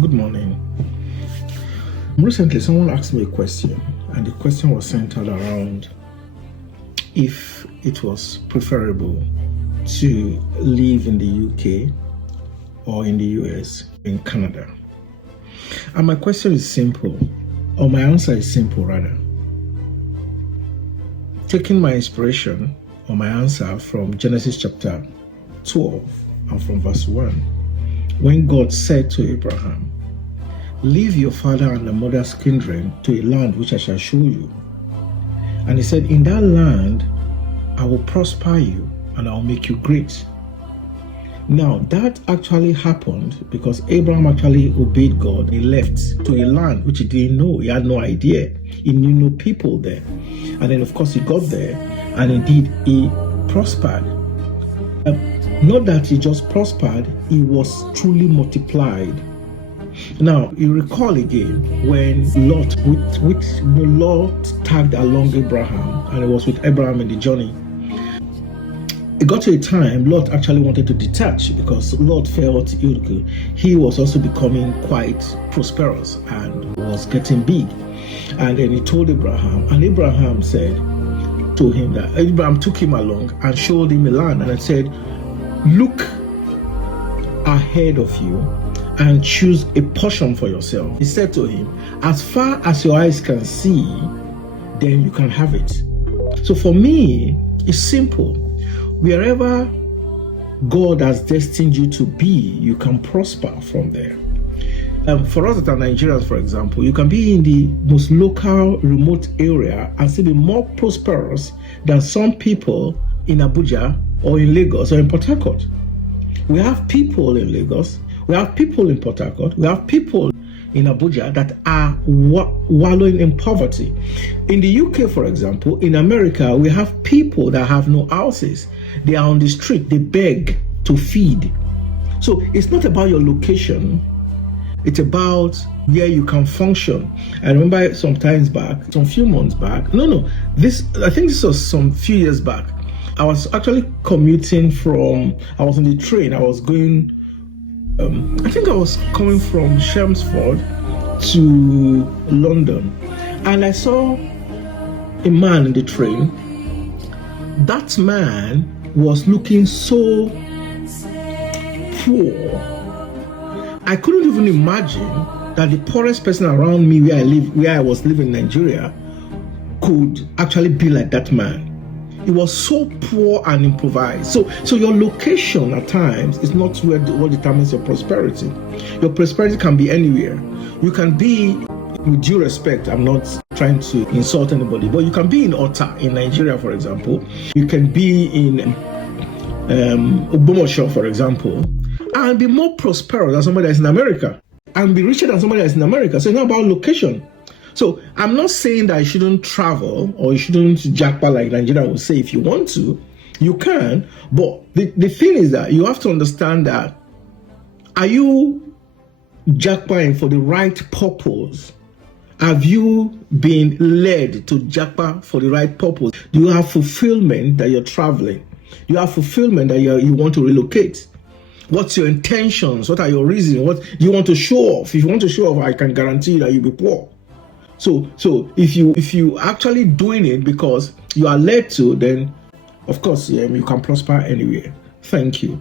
Good morning. Recently, someone asked me a question, and the question was centered around if it was preferable to live in the UK or in the US, in Canada. And my question is simple, or my answer is simple rather. Taking my inspiration or my answer from Genesis chapter 12 and from verse 1, when God said to Abraham, "Leave your father and your mother's kindred to a land which I shall show you." And he said, "In that land, I will prosper you and I will make you great." Now, that actually happened because Abraham actually obeyed God. He left to a land which he didn't know. He had no idea. He knew no people there. And then, of course, he got there and indeed he prospered. Not that he just prospered, he was truly multiplied. Now, you recall again when Lot, with the Lot tagged along Abraham, and it was with Abraham in the journey. It got to a time Lot actually wanted to detach because Lot felt he was also becoming quite prosperous and was getting big. And then he told Abraham, and Abraham said to him that Abraham took him along and showed him a land and said, "Look ahead of you and choose a portion for yourself." He said to him, "As far as your eyes can see, then you can have it." So for me, it's simple. Wherever God has destined you to be, you can prosper from there. For us that are Nigerians, for example, you can be in the most local, remote area and still be more prosperous than some people in Abuja or in Lagos or in Port Harcourt. We have people in Lagos, we have people in Port Harcourt, we have people in Abuja that are wallowing in poverty. In the UK, for example, in America, we have people that have no houses. They are on the street, they beg to feed. So it's not about your location, it's about where you can function. I remember some few months back, I think this was some few years back. I was actually commuting I was on the train, I was going, I think I was coming from Chelmsford to London, and I saw a man in the train. That man was looking so poor. I couldn't even imagine that the poorest person around me where I was living in Nigeria, could actually be like that man. It was so poor and improvised. So your location at times is not what determines your prosperity. Your prosperity can be anywhere. You can be, with due respect, I'm not trying to insult anybody, but you can be in Ota in Nigeria, for example. You can be in Ogbomoso, for example, and be more prosperous than somebody that's in America, and be richer than somebody that's in America. So it's not about location. So I'm not saying that you shouldn't travel or you shouldn't jackpot like Nigeria would say. If you want to, you can. But the thing is that you have to understand that, are you jackpotting for the right purpose? Have you been led to jackpot for the right purpose? Do you have fulfillment that you're traveling? Do you have fulfillment that you want to relocate? What's your intentions? What are your reasons? What do you want to show off? If you want to show off, I can guarantee you that you'll be poor. So if you actually doing it because you are led to, then of course you can prosper anywhere. Thank you.